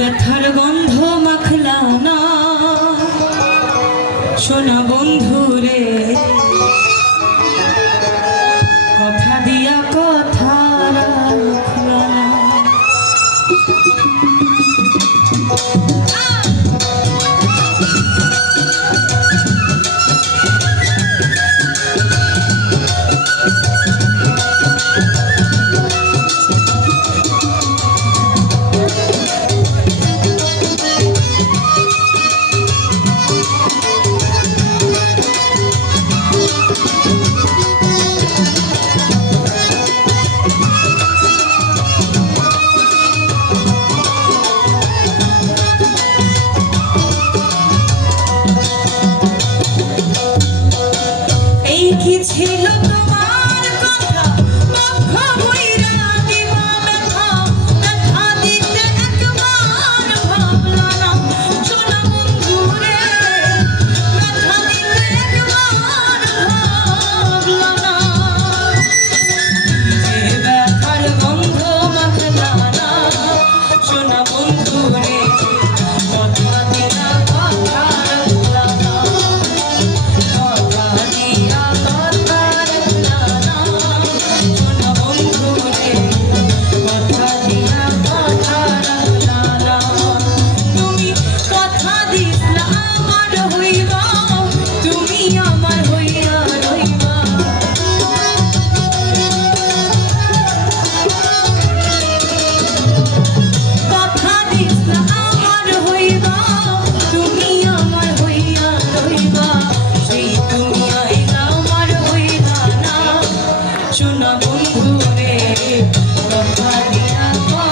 ব্যথার গন্ধ শোনা বন্ধু